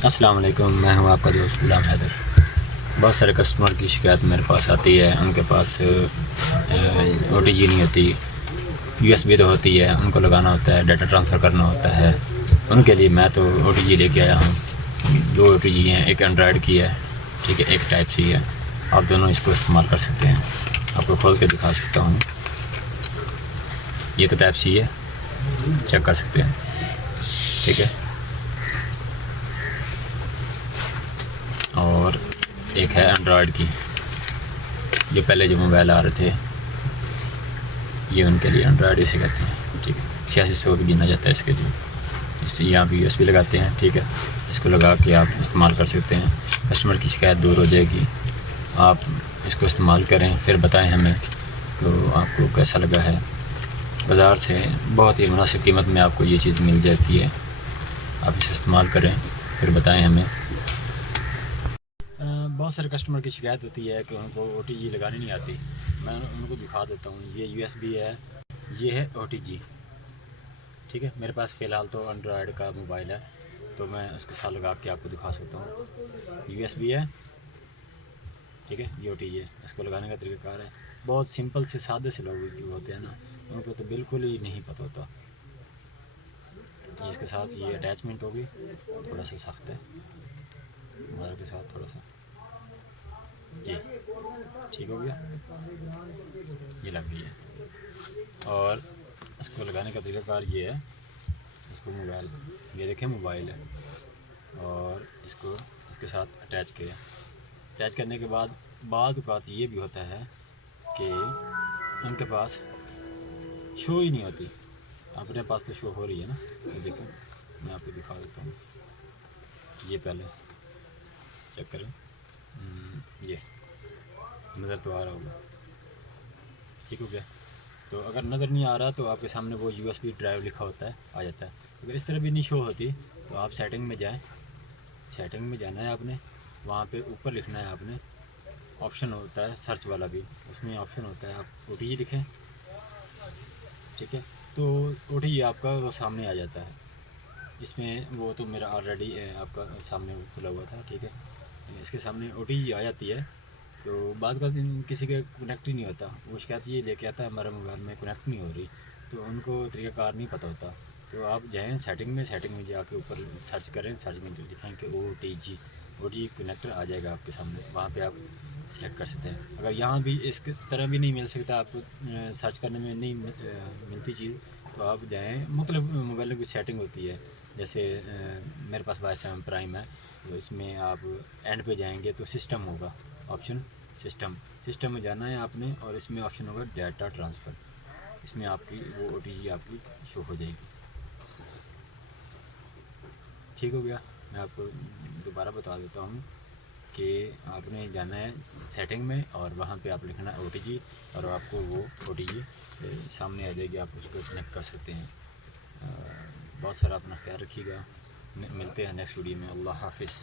अस्सलाम वालेकुम, मैं हूं आपका दोस्त गुलाम हैदर। बहुत सारे कस्टमर की शिकायत मेरे पास आती है। उनके पास OTG नहीं होती, USB तो होती है, उनको लगाना होता है, डाटा ट्रांसफ़र करना होता है। उनके लिए मैं तो OTG लेके आया हूं। 2 OTG हैं, एक एंड्रॉयड की है, ठीक है, एक टाइप सी है। आप दोनों इसको इस्तेमाल कर सकते हैं। आपको खोल के दिखा सकता हूँ। ये तो टाइप सी है, चेक कर सकते हैं, ठीक है। और एक है एंड्रॉयड की, जो पहले जो मोबाइल आ रहे थे, ये उनके लिए एंड्रॉयड इसे कहते हैं, ठीक है। 8600 भी गिना जाता है इसके लिए। इससे यहाँ भी USB लगाते हैं, ठीक है। इसको लगा के आप इस्तेमाल कर सकते हैं। कस्टमर की शिकायत दूर हो जाएगी। आप इसको इस्तेमाल करें, फिर बताएं हमें तो आपको कैसा लगा है। बाज़ार से बहुत ही मुनासिब कीमत में आपको ये चीज़ मिल जाती है। आप इसे इस्तेमाल करें, फिर बताएं हमें। बहुत सारे कस्टमर की शिकायत होती है कि उनको OTG लगानी नहीं आती। मैं उनको दिखा देता हूँ। ये USB है, ये है OTG, ठीक है। मेरे पास फ़िलहाल तो एंड्रॉयड का मोबाइल है, तो मैं उसके साथ लगा के आपको दिखा सकता हूँ। USB है, ठीक है, ये OTG है। इसको लगाने का तरीक़ाकार है बहुत सिंपल से, सादे से लोग जो होते हैं ना, उनको तो बिल्कुल ही नहीं पता होता। इसके साथ ये अटैचमेंट होगी, थोड़ा सा सख्त है, मोबाइल के साथ थोड़ा सा, ये ठीक हो गया, ये लग गई है। और इसको लगाने का तरीक़ाकार ये है। इसको मोबाइल, ये देखें मोबाइल है, और इसको इसके साथ अटैच किया। अटैच करने के बाद बात ये भी होता है कि उनके पास शो ही नहीं होती। अपने पास तो शो हो रही है ना, ये देखें, मैं आपको दिखा देता हूँ। ये पहले चेक करें, ये नज़र तो आ रहा होगा, ठीक हो गया। तो अगर नज़र नहीं आ रहा तो आपके सामने वो USB ड्राइव लिखा होता है, आ जाता है। अगर इस तरह भी नहीं शो होती तो आप सेटिंग में जाएं। सेटिंग में जाना है आपने, वहाँ पे ऊपर लिखना है आपने, ऑप्शन होता है सर्च वाला भी, उसमें ऑप्शन होता है, आप OTG लिखें, ठीक है। तो OTG आपका वो सामने आ जाता है। इसमें वो तो मेरा ऑलरेडी आपका सामने खुला हुआ था, ठीक है। इसके सामने OTG आ जाती है। तो बाद का दिन किसी का कनेक्ट ही नहीं होता, वो शिकायत ये लेके आता है हमारे मोबाइल में कनेक्ट नहीं हो रही, तो उनको तरीक़ाकार नहीं पता होता। तो आप जाएँ सेटिंग में जाके ऊपर सर्च करें, सर्च में लिखें कि OTG कनेक्टर आ जाएगा आपके सामने, वहाँ पे आप सेलेक्ट कर सकते हैं। अगर यहाँ भी इस तरह भी नहीं मिल सकता आपको, सर्च करने में नहीं मिलती चीज़, तो आप जाएँ, मतलब मोबाइल की सेटिंग होती है, जैसे मेरे पास Y7 प्राइम है, तो इसमें आप एंड पे जाएंगे तो सिस्टम होगा ऑप्शन, सिस्टम में जाना है आपने, और इसमें ऑप्शन होगा डाटा ट्रांसफ़र। इसमें आपकी वो OTG आपकी शो हो जाएगी, ठीक हो गया। मैं आपको दोबारा बता देता हूँ कि आपने जाना है सेटिंग में, और वहाँ पे आप लिखना है OTG, और आपको वो OTG सामने आ जाएगी, आप उसको कनेक्ट कर सकते हैं। बहुत सारा अपना ख्याल रखिएगा। मिलते हैं नेक्स्ट वीडियो में। अल्लाह हाफिज़।